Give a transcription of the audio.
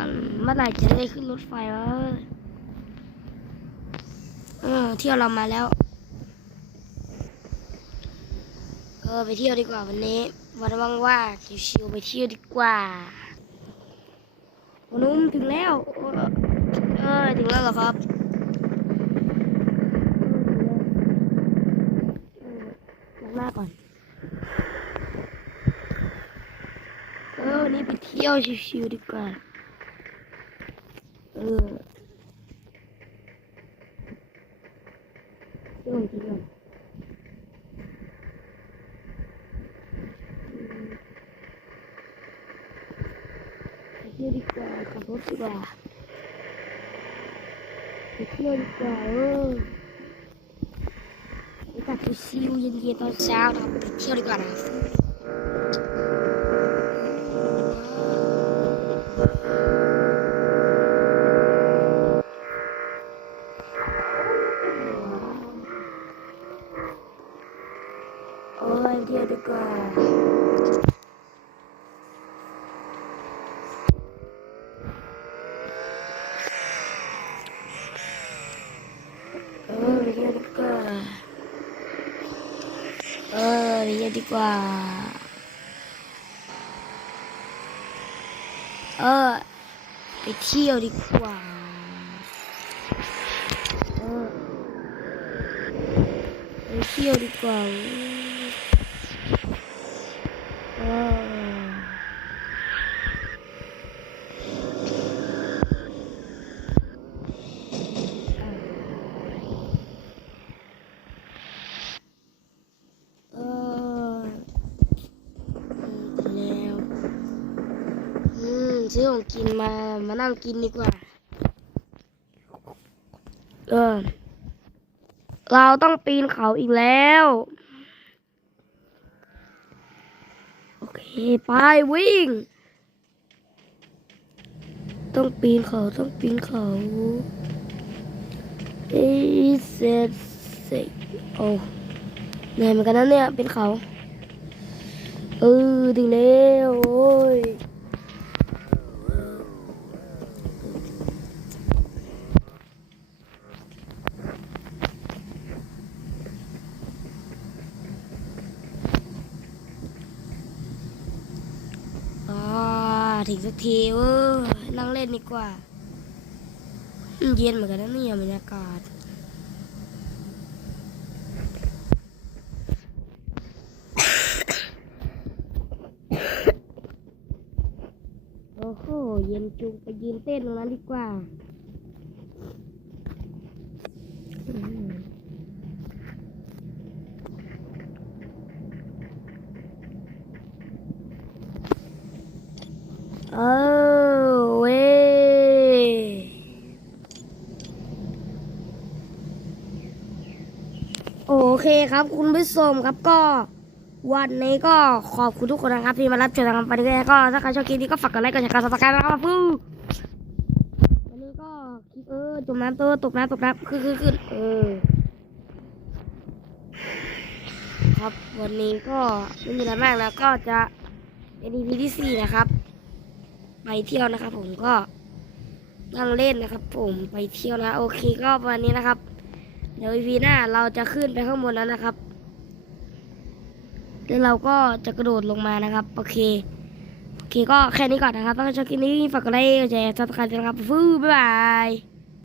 อนเมื่อไหร่จะได้ขึ้นรถไฟวะเออเที่ยวเรามาแล้ว เออไปเที่ยวดีกว่าวันนี้ วันว่างๆชิวๆไปเที่ยวดีกว่าวันนุ่มถึงแล้ว เออถึงแล้วเหรอครับล้างหน้าก่อน เออวันนี้ไปเที่ยวชิวๆดีกว่า เออเที่ยวจริงๆไปเที่ยวดีกว่าขับ รถดีกว่าไปเที่ยวดีกว่าเออไปตัดชิวๆเย็นๆตอนเช้านะครับไปเที่ยวดีกว่า เที่ยวดีกว่าเออเออแล้วอืมซื้อของกินมา มานั่งกินดีกว่า เออ เราต้องปีนเขาอีกแล้ว โอเค ไปวิ่ง ต้องปีนเขาต้องปีนเขาเอ้ยเสเสร็จโอ้เหนื่อยเหมือนกันนะเนี่ย เป็นเขา เออถึงแล้ว โอ้ยอ่า ถึงสักทีเว้ยนั่งเล่นดีกว่า เย็นเหมือนกันนะเนี่ยบรรยากาศโอ้โห เย็นจุงไปยืนเต้นตรงนั้นดีกว่า เออเว้ยโอเคครับคุณผู้ชมครับก็ วันนี้ก็ขอบคุณทุกคนนะครับที่มารับชมนะครับวันนี้ก็ถ้าใครชอบคลิปนี้ก็ฝากกดไลค์กดแชร์กดซับสไครต์นะครับฟูวันนี้ก็คลิปเออจมน้ำเตอตกน้ำตกน้ำขึ้นขึ้นขึ้นเออครับวันนี้ก็ไม่มีอะไรมากแล้วก็จะเป็น EP ที่สี่นะครับ ไปเที่ยวนะครับ ผมก็นั่งเล่นนะครับ ผมไปเที่ยวนะ โอเคก็วันนี้นะครับ เดี๋ยววีหน้าเราจะขึ้นไปข้างบนแล้วนะครับแล้วเราก็จะกระโดดลงมานะครับ โอเคโอเคก็แค่นี้ก่อนนะครับต้องชอบคลิปนี้ฝากกดไลค์กดแชร์ซับสไครต์นะครับฟู๊บ๊ายบาย